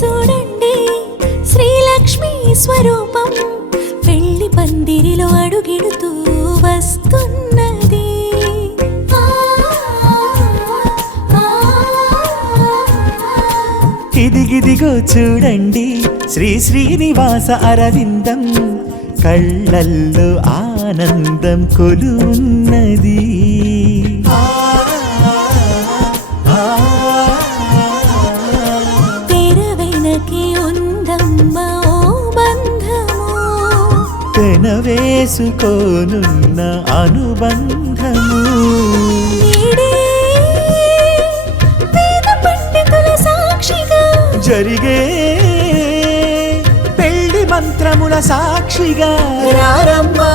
చూడండి శ్రీలక్ష్మి స్వరూపం పెళ్లి పందిరిలో అడుగిడుతూ వస్తున్నది. ఇదిగిదిగో చూడండి శ్రీ శ్రీనివాస అరవిందం కళ్ళల్లో ఆనందం కొలున్నది. తెరవెనకి ఉందమ్మ ఓ బంధము తెన వేసుకోనున్న అనుబంధము జరిగే పెళ్లి మంత్రముల సాక్షిగా రారమ్మా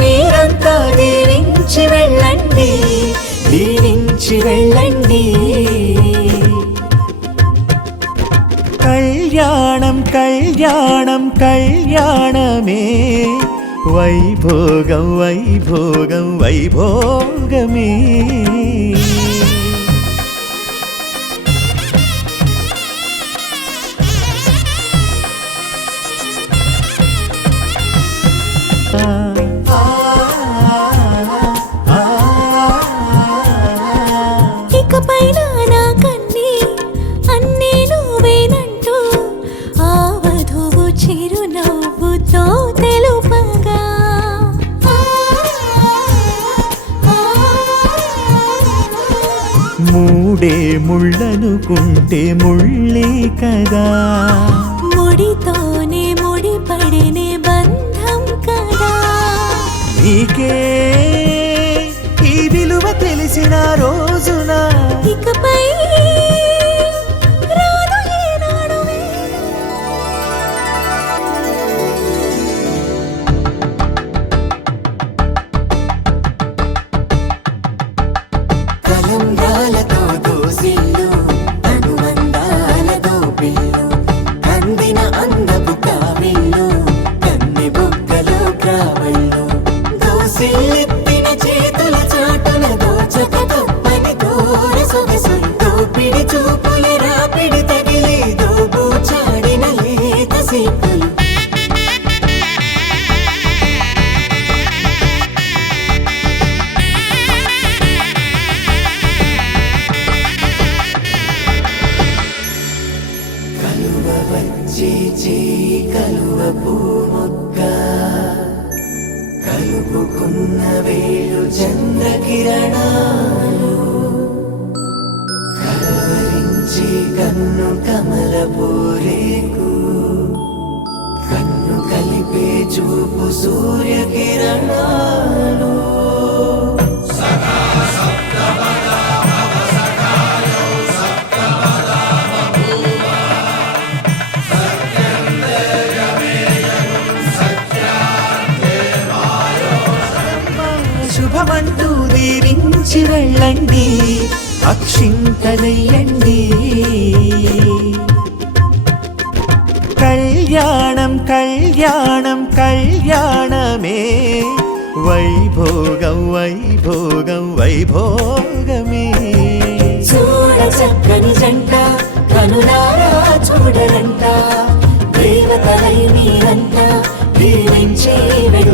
మీరంతా దీవించి వెళ్ళండి దీవించి వెళ్ళండి. కళ్యాణం కళ్యాణం కళ్యాణమే వైభోగం వైభోగం వైభోగమే. ఇకపైన నాకన్నీ అన్నీ నువ్వేనంటూ ఆ వధువు చిరునవ్వుతో తెలుపగా మూడే ముళ్ళనుకుంటే ముళ్ళే కదా ముడితోనే ముడిపడినే బంధం కదా. నీకే ఈ విలువ తెలిసిన రోజున ఇకపై రాదు ఏనాడు కలంబ్రాలతో దోసిళ్ళు అనుబంధాలతో పిల్లు అందిన అందపు కావిళ్ళు కన్నె బుగ్గలో గ్రావళ్ళు దోసిళ్ళెత్తిన చేతుల చాటున దోచక తప్పని దూర సొగసు దోపిడి చూపుల రాపిడి తగిలి దోబూచాడిన లేత సీపులు కలువ వచ్చే చేయి కలువ పూమొక్క కలుపుకున్న వేళ్ళు చంద్రకిరణాలు కలవరించి కన్ను కమల పూరేకు కన్ను కలిపే చూపు సూర్యకిరణాలు శుభమంటూ దీవించి వెళ్ళండి అక్షింతలెయ్యండి. కళ్యాణం కళ్యాణం కళ్యాణమే వైభోగం వైభోగం వైభోగమే. చూడ చక్కని జంట కనులారా చూడరంట దేవతలై మీరంతా దీవించి వెళ్ళండి.